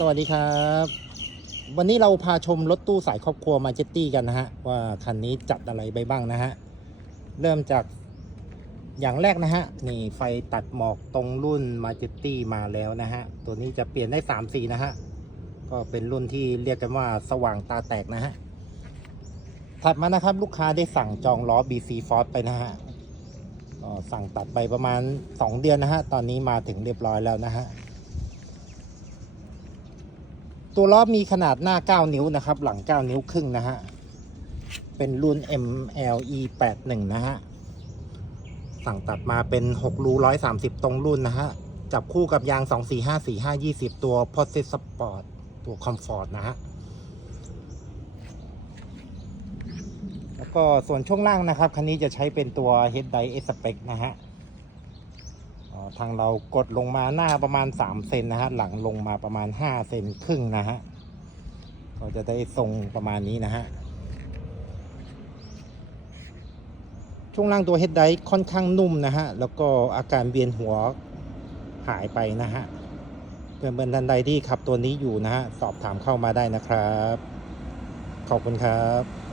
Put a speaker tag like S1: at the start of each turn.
S1: สวัสดีครับ วันนี้เราพาชมรถตู้สายครอบครัวมาเจตตี้กันนะฮะ ว่าคันนี้จัดอะไรไปบ้างนะฮะ เริ่มจากอย่างแรกนะฮะ นี่ไฟตัดหมอกตรงรุ่นมาเจตตี้มาแล้วนะฮะ ตัวนี้จะเปลี่ยนได้3สีนะฮะ ก็เป็นรุ่นที่เรียกกันว่าสว่างตาแตกนะฮะ ถัดมานะครับลูกค้าได้สั่งจองล้อ BC Force ไปนะฮะก็สั่งตัดไปประมาณ 2 เดือนนะฮะ ตอนนี้มาถึงเรียบร้อยแล้วนะฮะ ตัวล้อมีขนาดหน้า 9 นิ้วนะครับ หลัง 9 นิ้วครึ่งนะฮะ เป็นรุ่น MLE 81นะฮะ สั่งตัดมาเป็น 6 รู 130 ตรงรุ่นนะฮะ จับคู่กับยาง 245 45 20 ตัว p o s s e Sport ตัว Comfort นะฮะ แล้วก็ส่วนช่วงล่างนะครับ คันนี้จะใช้เป็นตัว Head d i e Spec นะฮะ ทางเรากดลงมาหน้าประมาณ 3 เซนนะฮะ หลังลงมาประมาณ 5 เซนครึ่งนะฮะ ก็จะได้ทรงประมาณนี้นะฮะ ช่วงล่างตัวเฮดไดค่อนข้างนุ่มนะฮะ แล้วก็อาการเวียนหัวหายไปนะฮะเพื่อนๆท่านใดที่ขับตัวนี้อยู่นะฮะ สอบถามเข้ามาได้นะครับ ขอบคุณครับ